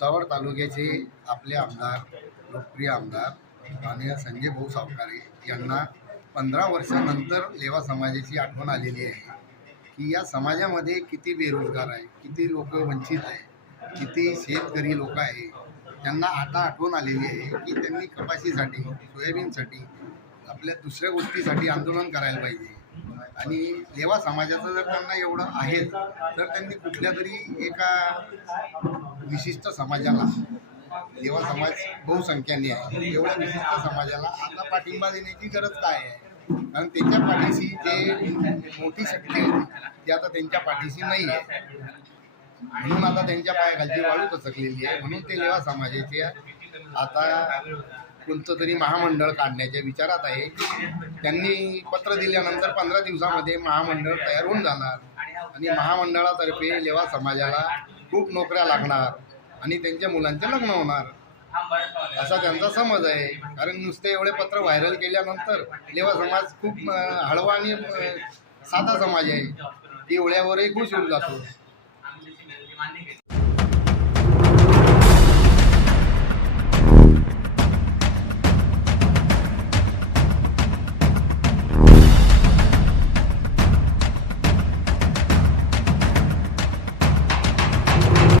भुसावळ तालुक्याचे आपले आमदार लोकप्रिय आमदार माननीय संजय भाऊ सावकारे यांना पंधरा वर्षानंतर लेवा समाजाची आठवण आलेली आहे की या समाजामध्ये किती बेरोजगार आहे किती लोक वंचित आहे किती शेतकरी लोक आहे त्यांना आता आठवण आलेली आहे की त्यांनी कपाशीसाठी सोयाबीनसाठी आपल्या दुसऱ्या गोष्टीसाठी आंदोलन करायला पाहिजे आणि देवा समाजाचं जर त्यांना एवढं आहे तर त्यांनी कुठल्या तरी एका विशिष्ट समाजाला देवा समाज बहुसंख्याने आहे एवढ्या विशिष्ट समाजाला आता पाठिंबा देण्याची गरज काय आहे कारण त्यांच्या पाठीशी जे मोठी शक्ती आहे ती आता त्यांच्या पाठीशी नाही आहे म्हणून आता त्यांच्या पायाखालची वाळू पचकलेली आहे म्हणून ते लेवा समाजाचे आता कोणतं तरी महामंडळ काढण्याच्या विचारात आहे त्यांनी पत्र दिल्यानंतर पंधरा दिवसामध्ये महामंडळ तयार होऊन जाणार आणि महामंडळातर्फे लेवा समाजाला खूप नोकऱ्या लागणार आणि त्यांच्या मुलांचे लग्न होणार असा त्यांचा समज आहे कारण नुसते एवढे पत्र व्हायरल केल्यानंतर लेवा समाज खूप हळवा आणि साधा समाज आहे एवढ्यावरही खुश होऊन जातो